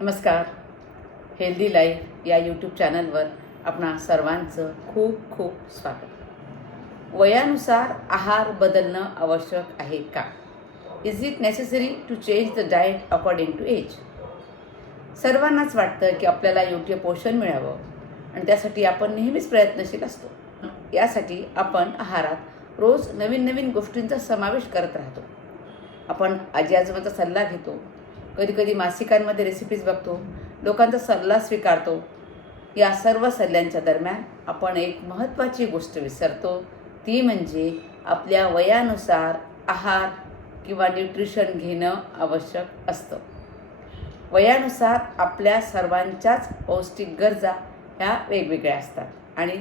नमस्कार. Healthy life या YouTube चॅनलवर आपणा सर्वांचं खूप खूप स्वागत. वयानुसार आहार बदलणं आवश्यक आहे का? Is it necessary to change the diet according to age? सर्वांनाच वाटतं की आपल्याला योग्य पोषण मिळावं आणि त्यासाठी आपण नेहमीच प्रयत्नशील असतो. यासाठी आपण आहारात रोज नवीन नवीन गोष्टींचा समावेश करत राहतो. आपण आजी आजोबांचा सल्ला घेतो, कधीकधी मासिकांमध्ये रेसिपीज बघतो, लोकांचा सल्ला स्वीकारतो. या सर्व सल्ल्यांच्या दरम्यान आपण एक महत्त्वाची गोष्ट विसरतो, ती म्हणजे आपल्या वयानुसार आहार किंवा न्यूट्रिशन घेणं आवश्यक असतं. वयानुसार आपल्या सर्वांच्याच पौष्टिक गरजा ह्या वेगवेगळ्या असतात आणि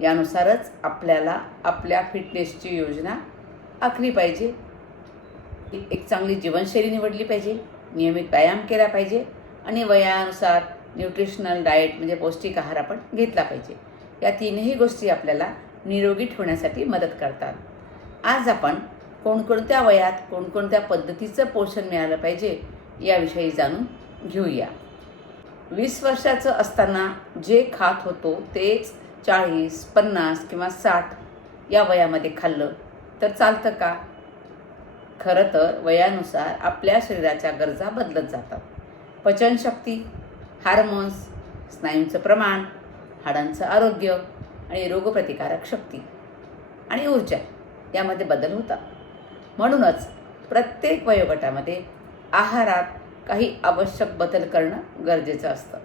यानुसारच आपल्याला आपल्या फिटनेसची योजना आखली पाहिजे. एक चांगली जीवनशैली निवडली पाहिजे, नियमित व्यायाम केला पाहिजे आणि वयानुसार न्यूट्रिशनल डाएट म्हणजे पौष्टिक आहार आपण घेतला पाहिजे. या तीनही गोष्टी आपल्याला निरोगी ठेवण्यासाठी मदत करतात. आज आपण कोणकोणत्या वयात कोणकोणत्या पद्धतीचं पोषण मिळालं पाहिजे याविषयी जाणून घेऊया. 20 वर्षाचं असताना जे खात होतो तेच 40, 50 किंवा 60 या वयामध्ये खाल्लं तर चालतं का? खरं तर वयानुसार आपल्या शरीराच्या गरजा बदलत जातात. पचनशक्ती, हार्मोन्स, स्नायूंचं प्रमाण, हाडांचं आरोग्य आणि रोगप्रतिकारक शक्ती आणि ऊर्जा यामध्ये बदल होतात. म्हणूनच प्रत्येक वयोगटामध्ये आहारात काही आवश्यक बदल करणं गरजेचं असतं.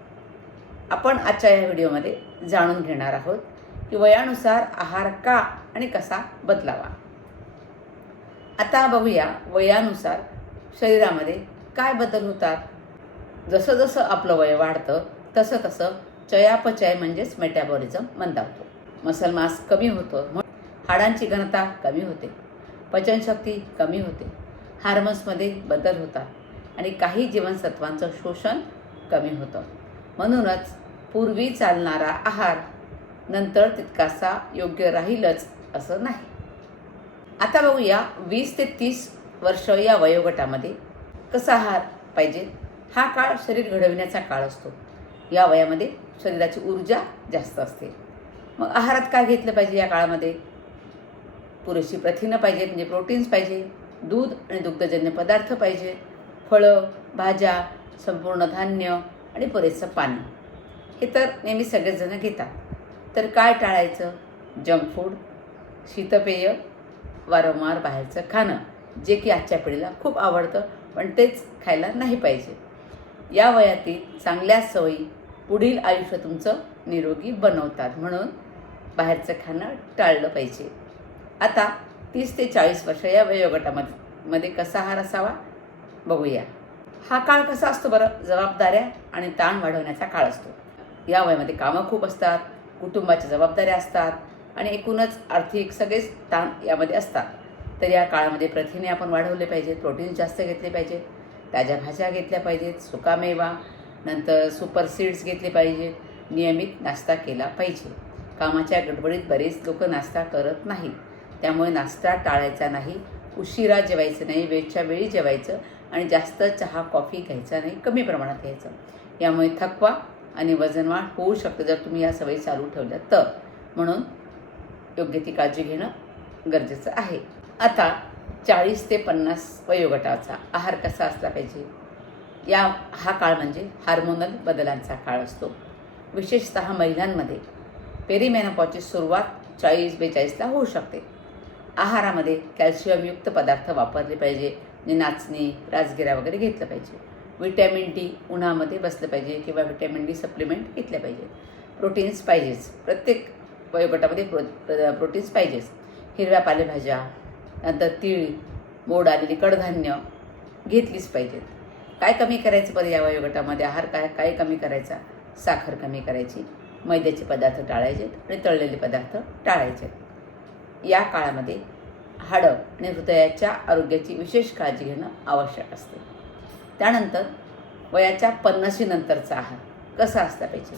आपण आजच्या या व्हिडिओमध्ये जाणून घेणार आहोत की वयानुसार आहार का आणि कसा बदलावा. आता बघूया वयानुसार शरीरामध्ये काय बदल होतात. जसं जसं आपलं वय वाढतं तसं तसं चयापचय म्हणजेच मेटाबॉलिझम मंदावतो. मसल मास कमी होतं, हाडांची घनता कमी होते, पचनशक्ती कमी होते, हार्मोन्समध्ये बदल होतात आणि काही जीवनसत्वांचं शोषण कमी होतं. म्हणूनच पूर्वी चालणारा आहार नंतर तितकासा योग्य राहीलच असं नाही. आता बघूया 20 ते 30 वर्ष या वयोगटामध्ये कसा आहार पाहिजे. हा काळ शरीर घडविण्याचा काळ असतो. या वयामध्ये शरीराची ऊर्जा जास्त असते. मग आहारात काय घेतलं पाहिजे या काळामध्ये? पुरेशी प्रथिनं पाहिजेत म्हणजे प्रोटीन्स पाहिजे, दूध आणि दुग्धजन्य पदार्थ पाहिजे, फळं, भाज्या, संपूर्ण धान्य आणि पुरेसं पाणी. हे तर नेहमी सगळेजण घेतात. तर काय टाळायचं? जंक फूड, शीतपेय, वारंवार बाहेरचं खाणं, जे की आजच्या पिढीला खूप आवडतं पण तेच खायला नाही पाहिजे. या वयातील चांगल्या सवयी पुढील आयुष्य तुमचं निरोगी बनवतात, म्हणून बाहेरचं खाणं टाळलं पाहिजे. आता 30 ते 40 वर्ष या वयोगटामध्ये कसा आहार असावा बघूया. हा काळ कसा असतो बरं? जबाबदाऱ्या आणि ताण वाढवण्याचा काळ असतो. या वयामध्ये कामं खूप असतात, कुटुंबाच्या जबाबदाऱ्या असतात आणि एकूणच आर्थिक सगळेच ताण यामध्ये असतात. तर या काळामध्ये प्रथिने आपण वाढवले पाहिजेत, प्रोटीन्स जास्त घेतले पाहिजेत, ताज्या भाज्या घेतल्या पाहिजेत, सुकामेवा, नंतर सुपर सीड्स घेतले पाहिजेत, नियमित नाश्ता केला पाहिजे. कामाच्या गडबडीत बरेच लोक नाश्ता करत नाहीत, त्यामुळे नाश्ता टाळायचा नाही. उशिरा जेवायचं नाही, वेळच्या वेळी जेवायचं आणि जास्त चहा कॉफी घ्यायचा नाही, कमी प्रमाणात घ्यायचं. यामुळे थकवा आणि वजनवाढ होऊ शकतं जर तुम्ही या सवयी चालू ठेवल्या तर. म्हणून योग्य ती काळजी घेणं गरजेचं आहे. आता 40 ते 50 वयोगटाचा आहार कसा असला पाहिजे? हा काळ म्हणजे हार्मोनल बदलांचा काळ असतो. विशेषतः महिलांमध्ये पेरिमेनोपॉजची सुरुवात 40-42ला होऊ शकते. आहारामध्ये कॅल्शियमयुक्त पदार्थ वापरले पाहिजे, म्हणजे नाचणी, राजगिरा वगैरे घेतलं पाहिजे. व्हिटॅमिन डी उन्हामध्ये बसलं पाहिजे किंवा व्हिटॅमिन डी सप्लिमेंट घेतले पाहिजे. प्रोटीन्स पाहिजेच, प्रत्येक वयोगटामध्ये प्रोटीन्स पाहिजेच. हिरव्या पालेभाज्या, नंतर तीळ, मोड आलेली कडधान्य घेतलीच पाहिजेत. काय कमी करायचं बरं या वयोगटामध्ये? आहार काय कमी करायचा? साखर कमी करायची, मैद्याचे पदार्थ टाळायचे आणि तळलेले पदार्थ टाळायचे. या काळामध्ये हाडं आणि हृदयाच्या आरोग्याची विशेष काळजी घेणं आवश्यक असते. त्यानंतर वयाच्या 50 नंतरचा आहार कसा असला पाहिजे?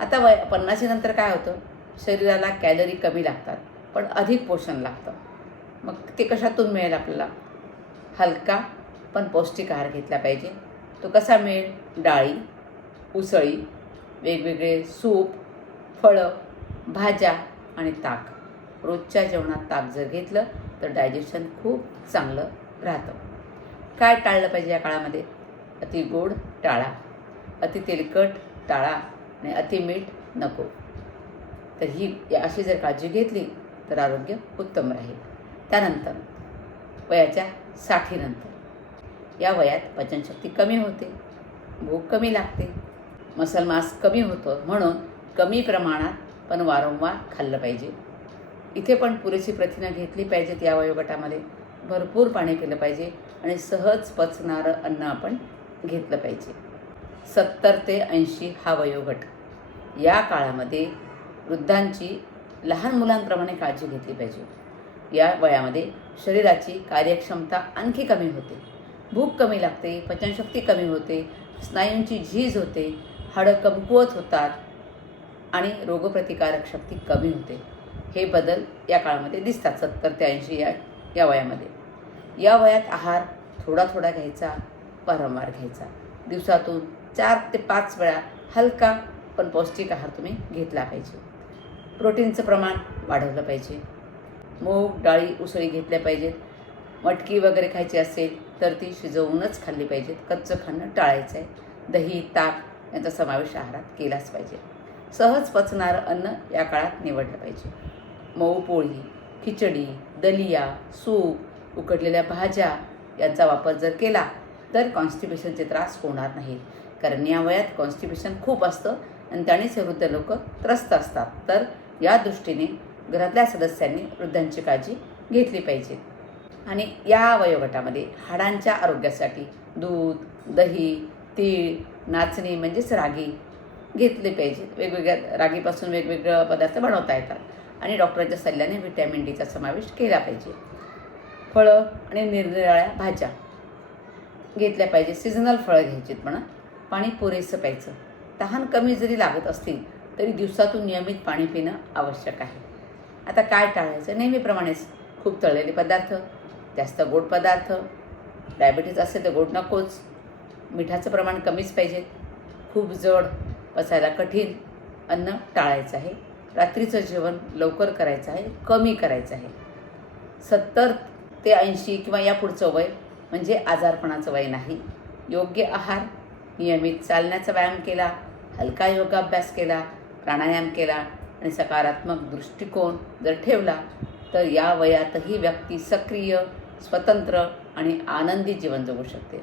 आता 50 नंतर काय होतं? शरीराला कॅलरी कमी लागतात पण अधिक पोषण लागतं. मग ते कशातून मिळेल आपल्याला? हलका पण पौष्टिक आहार घेतला पाहिजे. तो कसा मिळेल? डाळी, उसळी, वेगवेगळे सूप, फळं, भाज्या आणि ताक. रोजच्या जेवणात ताक जर घेतलं तर डायजेशन खूप चांगलं राहतं. काय टाळलं पाहिजे या काळामध्ये? अति गोड टाळा, अति तेलकट टाळा आणि अति मीठ नको. तर ही अशी जर काळजी घेतली तर आरोग्य उत्तम राहील. त्यानंतर वयाच्या 60 नंतर या वयात पचनशक्ती कमी होते, भूक कमी लागते, मसल मास कमी होतं. म्हणून कमी प्रमाणात पण वारंवार खाल्लं पाहिजे. इथे पण पुरेशी प्रथिनं घेतली पाहिजेत. या वयोगटामध्ये भरपूर पाणी पिलं पाहिजे आणि सहज पचणारं अन्न आपण घेतलं पाहिजे. 70 ते 80 हा वयोगट. या काळामध्ये वृद्धांची लहान मुलांप्रमाणे काळजी घेतली पाहिजे. या वयामध्ये शरीराची कार्यक्षमता आणखी कमी होते, भूक कमी लागते, पचनशक्ती कमी होते, स्नायूंची झीज होते, हाडं कमकुवत होतात आणि रोगप्रतिकारक शक्ती कमी होते. हे बदल या काळामध्ये दिसतात 70 ते 80 या वयामध्ये. या वयात आहार थोडा थोडा घ्यायचा, वारंवार घ्यायचा. दिवसातून 4 ते 5 वेळा हलका पण पौष्टिक आहार तुम्ही घेतला पाहिजे. प्रोटीनचं प्रमाण वाढवलं पाहिजे. मूग, डाळी, उसळी घेतल्या पाहिजेत. मटकी वगैरे खायची असेल तर ती शिजवूनच खाल्ली पाहिजेत. कच्चं खाणं टाळायचं आहे. दही, ताक यांचा समावेश आहारात केलाच पाहिजे. सहज पचणारं अन्न या काळात निवडलं पाहिजे. मऊ पोळी, खिचडी, दलिया, सूप, उकडलेल्या भाज्या यांचा वापर जर केला तर कॉन्स्टिपेशनचे त्रास होणार नाहीत. कारण या वयात कॉन्स्टिपेशन खूप असतं आणि त्यानेच वृद्ध लोक त्रस्त असतात. तर या दृष्टीने घरातल्या सदस्यांनी वृद्धांची काळजी घेतली पाहिजे. आणि या वयोगटामध्ये हाडांच्या आरोग्यासाठी दूध, दही, तीळ, नाचणी म्हणजेच रागी घेतले पाहिजे. वेगवेगळ्या रागीपासून वेगवेगळे पदार्थ बनवता येतात आणि डॉक्टरांच्या सल्ल्याने व्हिटॅमिन डीचा समावेश केला पाहिजे. फळं आणि निरनिराळ्या भाज्या घेतल्या पाहिजे. सीझनल फळं घ्यायचीत म्हणा. पाणी पुरेसं प्यायचं. तहान कमी जरी लागत असतील तरी दिवसातून नियमित पाणी पिणं आवश्यक आहे. आता काय टाळायचं? नेहमीप्रमाणेच खूप तळलेले पदार्थ, जास्त गोड पदार्थ, डायबिटीज असेल तर गोड नकोच. मिठाचं प्रमाण कमीच पाहिजे. खूप जड, पचायला कठीण अन्न टाळायचं आहे. रात्रीचं जेवण लवकर करायचं आहे, कमी करायचं आहे. 70 ते 80 किंवा या पुढचं वय म्हणजे आजारपणाचं वय नाही. योग्य आहार, नियमित चालण्याचा व्यायाम केला, हलका योगाभ्यास केला, प्राणायाम केला आणि सकारात्मक दृष्टिकोन जर ठेवला तर या वयातही व्यक्ती सक्रिय, स्वतंत्र आणि आनंदी जीवन जगू शकते.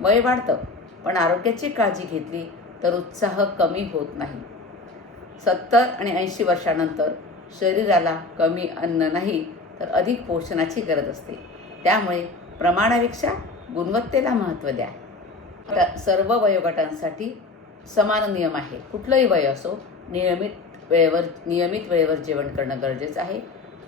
वय वाढतं पण आरोग्याची काळजी घेतली तर उत्साह कमी होत नाही. 70 आणि 80 वर्षानंतर शरीराला कमी अन्न नाही तर अधिक पोषणाची गरज असते. त्यामुळे प्रमाणापेक्षा गुणवत्तेला महत्त्व द्या. सर्व वयोगटांसाठी समान नियम आहे. कुठलंही वय असो, नियमित वेळेवर जेवण करणं गरजेचं आहे.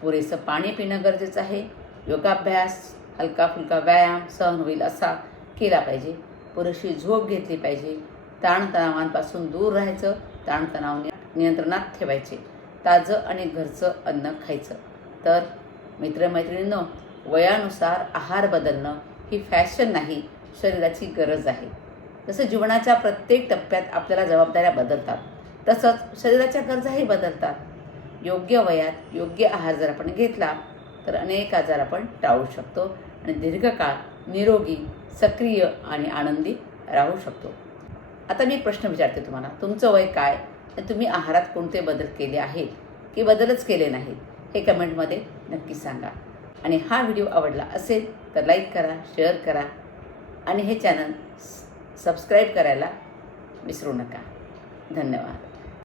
पुरेसं पाणी पिणं गरजेचं आहे. योगाभ्यास, हलका फुलका व्यायाम सहन होईल असा केला पाहिजे. पुरेशी झोप घेतली पाहिजे. ताणतणावांपासून दूर राहायचं, ताणतणाव नियंत्रणात ठेवायचे. ताजं आणि घरचं अन्न खायचं. तर मित्रमैत्रिणींनो, वयानुसार आहार बदलणं ही फॅशन नाही, शरीराची गरज आहे. जसं जीवनाच्या प्रत्येक टप्प्यात आपल्याला जबाबदाऱ्या बदलतात तसंच शरीराच्या गरजाही बदलतात. योग्य वयात योग्य आहार जर आपण घेतला तर अनेक आजार आपण टाळू शकतो आणि दीर्घकाळ निरोगी, सक्रिय आणि आनंदी राहू शकतो. आता मी प्रश्न विचारते तुम्हाला, तुमचं वय काय आणि तुम्ही आहारात कोणते बदल केले आहेत की बदलच केले नाहीत हे कमेंटमध्ये नक्की सांगा. आणि हा व्हिडिओ आवडला असेल तर लाईक करा, शेअर करा आणि हे चॅनल सबस्क्राईब करायला विसरू नका. धन्यवाद.